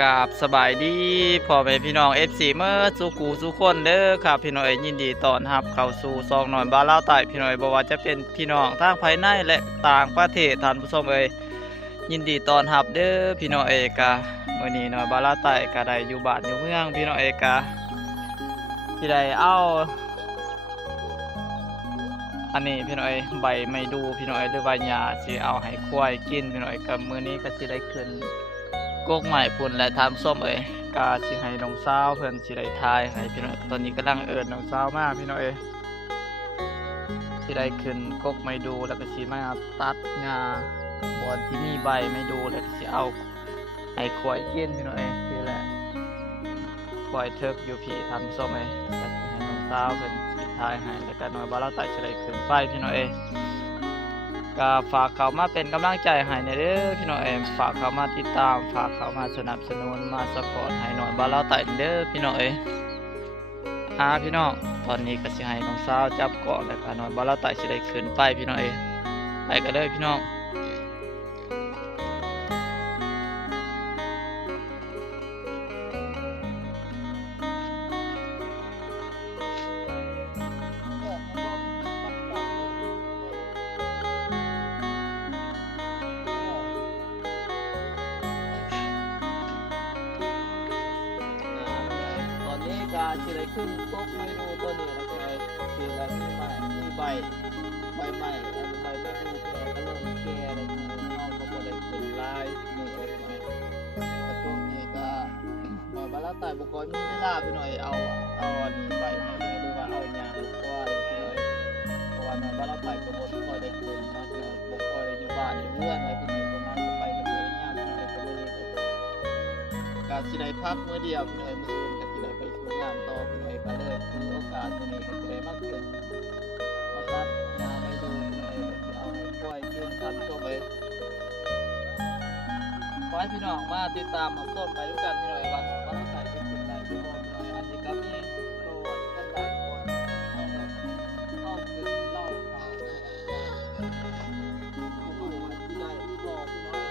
กราบสบายดีพ่อแม่พี่น้อง FC เมื่อสุกูสุคนเด้อครับพี่น้องยินดีต้อนรับเข้าสู่ซองหน่อยบ้านลาวใต้พี่น้องบ่ว่าจะเป็นพี่น้องทางภายในและต่างประเทศท่านผู้ชมยินดีต้อนรับเด้อพี่น้องกะมื้อนี้หน่อยบ้านลาวใต้ก็ได้อยู่บ้านอยู่เมืองพี่น้องกะสิได้เอาอันนี้พี่น้องใบไม้ดูพี่น้องหรือว่าหญ้าสิเอาให้ควายกินพี่น้องก็มื้อนี้ก็สิได้ขึ้นกกใหม่พุ่นและทำส้มกาสิให้น้องสาวเพิ่นสิได้ทายให้พี่น้องตอนนี้กำลังเอิ้นน้องสาวมาพี่น้องสิได้ขึ้นกกไม้ดูแล้วก็สิมาตัดหญ้าบอนที่มีใบไม้ดูแล้วก็สิเอาให้ควายกินพี่น้องคือแหละควายเทิกอยู่พี่ทำส้มก็สิให้น้องสาวเพิ่นสิทายให้แล้วก็น้อยบ่าวเราใต้สิได้ขึ้นไปพี่น้องก็ฝากเขามาเป็นกำลังใจให้ในเด้อพี่น้องฝากเขามาติดตามฝากเขามาสนับสนุนมาซัพพอร์ตให้หน่อยบ้านเราไต่เด้อพี่น้องพี่น้องตอนนี้ก็สิให้น้องสาวจับเกาะแล้วก็หน่อยบ้านเราไต่สิได้ขึ้นไปพี่น้องไปกันเลยพี่น้องก็สิได้ขึ้นกกไม้ดูตัวนี้แล้วก็คือแล้วมีใบใบไม้ใบไม้ดูแก่ก็เริ่มแก่แล้วเอาก็บ่ได้ขึ้นลายนี่แต่ตรงนี้ก็หน่อยบ้านเราใต้บ่ค่อยมีเวลาพี่น้อยเอาอันนี้ใบไม้หรือว่าเอาหญ้าควายพี่น้อยเพราะว่าหน่อยบ้านเราใต้ก็บ่ค่อยได้ขึ้นมาพี่น้อยบ่ค่อยได้อยู่บ้านอยู่เรือนอะไรพี่น้อยประมาณไปเฮ็ดงานพี่น้อยก็บ่ได้ก็สิได้พักมื้อเดียวพี่น้อยมื้ออื่นก็สิได้ไปสู่งานต่อพี่น้อยก็เลยถือโอกาสตัวนี้ก็สิได้มาขึ้นมาตัดหญ้าให้ดูพี่น้อยสิเอาให้ควายกินตามชมขอให้พี่น้องมาติดตามรับชมไปด้วยกันพี่น้อยว่าเราใส่สิขึ้นได้บ่พี่น้อยอันนี้ก็มีโดยกันได้ก่อนเอาขึ้นเล่าข่าวผู้ว่าสิได้รอพี่น้อย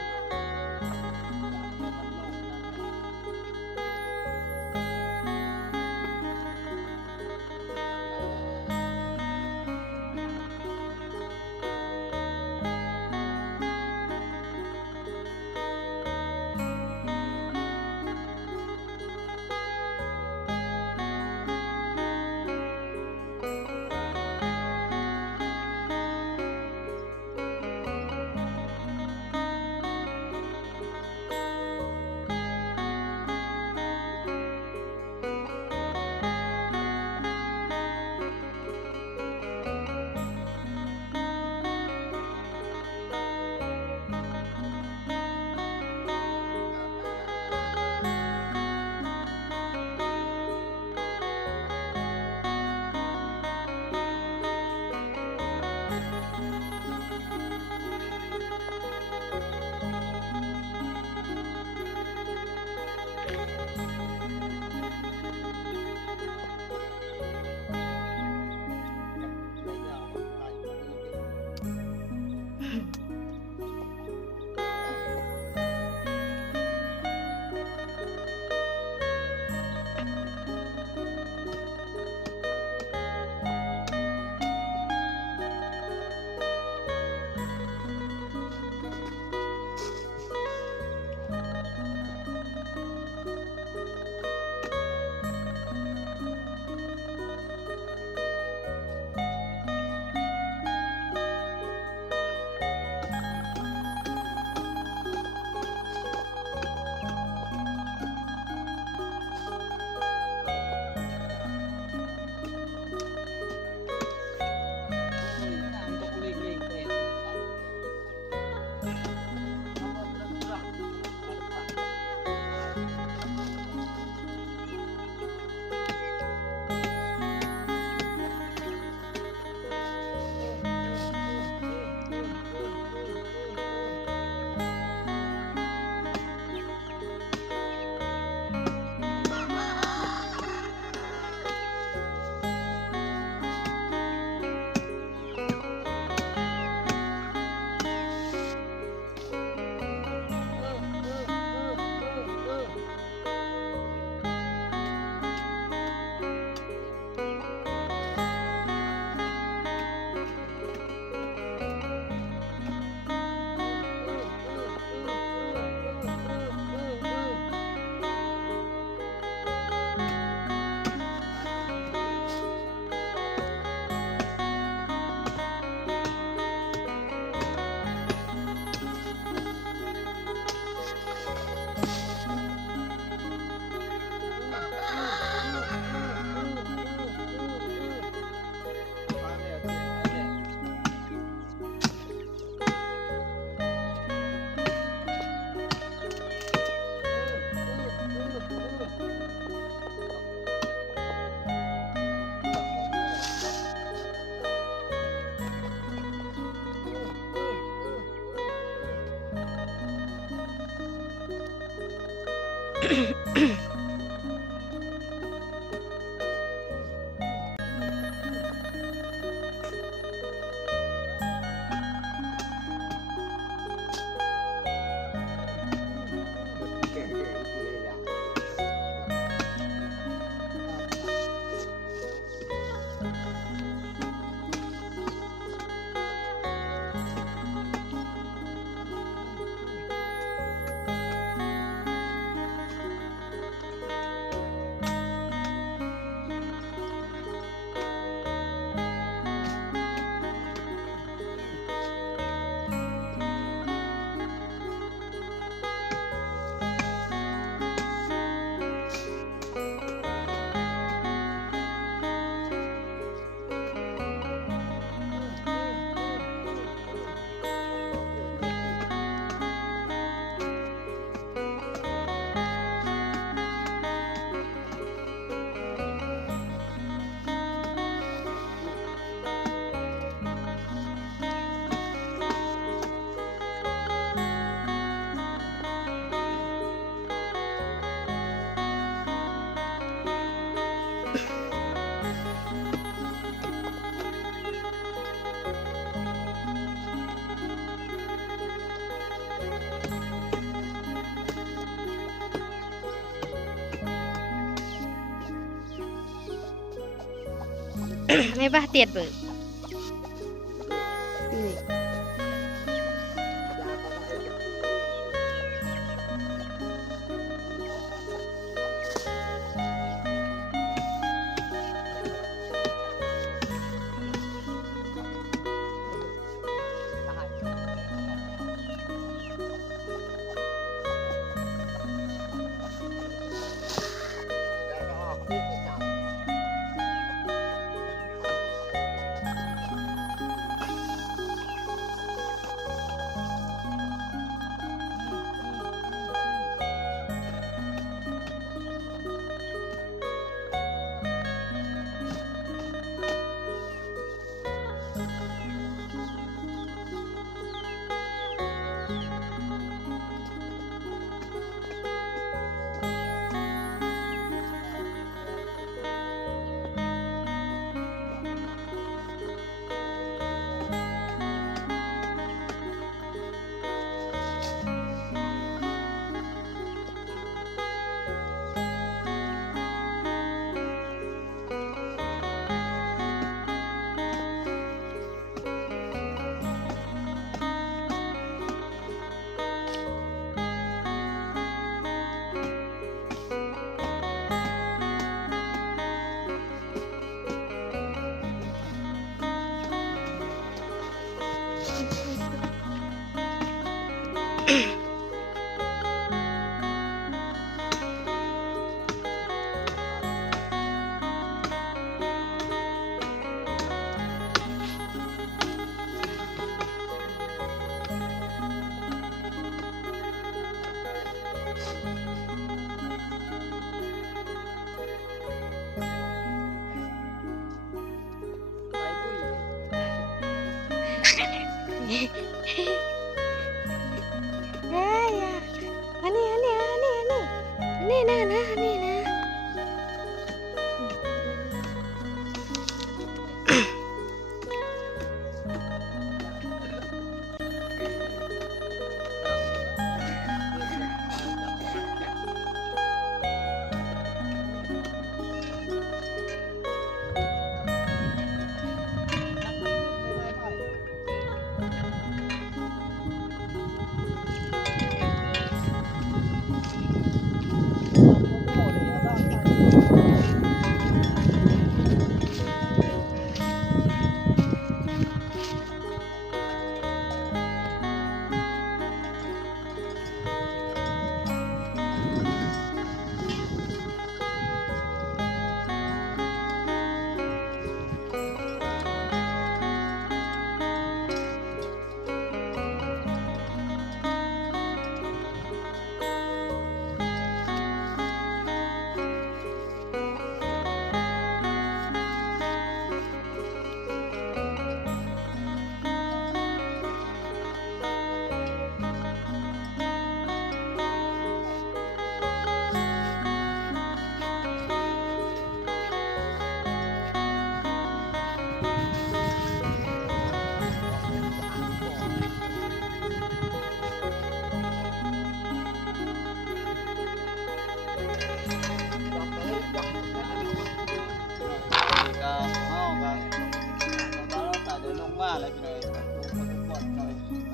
May ba tiệt bự.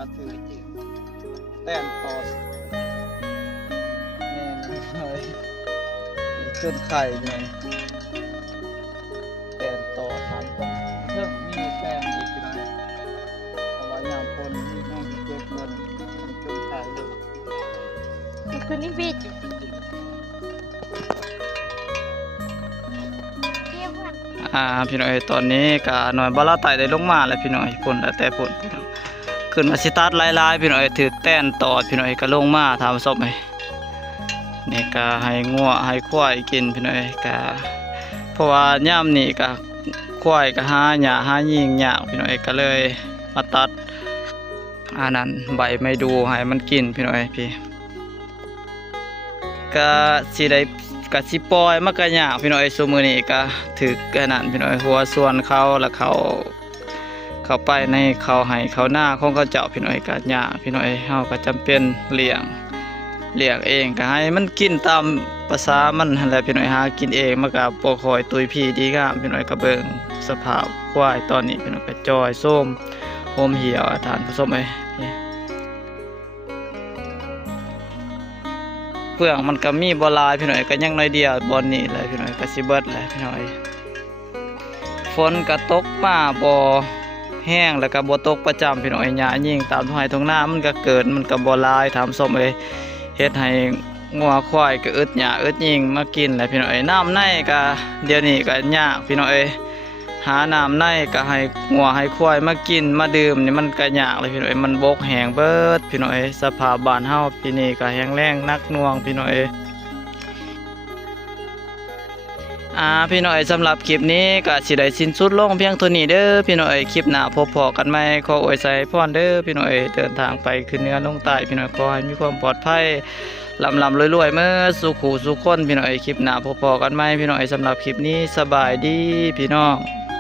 ก็ถือจริงแต้มตอดแน่นเลยจนไข่เลยแต้มตอดทันต้องเพิ่มมีแต้มอีกหน่อยแต่ว่ายามคนมีแม่งเจ็บเงินจนไข่เลย คืนนี้บีดอยู่เที่ยวกัน พี่น้อยตอนนี้ก็หน่อยบาลาไตได้ลงมาแล้วพี่น้อยพุ่นแล้วแต่พุ่นพี่น้องขึ้นมาสตาร์ทลายๆพี่น้อยถือแต้นตอดพี่น้อยก็ลงมาทำศพไหมนี่ก็ให้งัวให้ควายกินพี่น้อยก็เพราะว่าย่ำนี่ก็ควายก็หาหญ้าหายิงหญ้าพี่น้อยก็เลยมาตัดอันนั้นใบไม่ดูให้มันกินพี่น้อยพี่ก็สิได้ก็สิปล่อยมันก็ยากพี่น้อยซุมื้อนี้ก็ถึกอันนั้นพี่น้อยหัวส่วนเขาแล้วเขาไปในเขาให้เขาหน้าของเขาเจ้าพี่น้อยก็ยากพี่น้อยเฮาก็จำเป็นเลี้ยงเองก็ให้มันกินตามภาษามันนั่นแหละพี่น้อยหากินเองมันก็บ่ค่อยตุยพี่ดีงามพี่น้อยก็เบิ่งสภาพควายตอนนี้พี่น้อยก็จ้อยส้มโฮมเหี่ยวทานผสมเฟื่องมันก็มีบ่หลายพี่น้อยก็ยังน้อยเดียวบ่อนนี้เลยพี่น้อยก็สิเบิดเลยพี่น้อยฝนก็ตกมาบ่แห้งแล้วก็บ่ตกประจำพี่น้อยหญ้ายิ่งตามทุ่งไร่ทุ่งนามันก็เกิดมันก็บ่หลายถามส้มเฮ็ดให้งัวควายก็อึดหญ้าอึดยิ่งมากินแหละพี่น้อยน้ำในก็เดี๋ยวนี้ก็ยากพี่น้อยหาน้ำในก็ให้งัวให้ควายมากินมาดื่มนี่มันก็ยากเลยพี่น้อยมันบกแห้งเบิดพี่น้อยสภาพบ้านเฮาปีนี้ก็แห้งแล้งนักหน่วงพี่น้อยพี่น้อยสำหรับคลิปนี้ก็สิได้สิ้นสุดลงเพียงเท่านี้เด้อพี่น้อยคลิปหน้าพบพอกันใหม่ขออวยใส่พรเด้อพี่น้อยเดินทางไปขึ้นเหนือลงใต้พี่น้อยขอให้มีความปลอดภัยลำรวยๆเมื่อสุขูสุขคนพี่น้อยคลิปหน้าพบพอกันใหม่พี่น้อยสำหรับคลิปนี้สบายดีพี่น้อง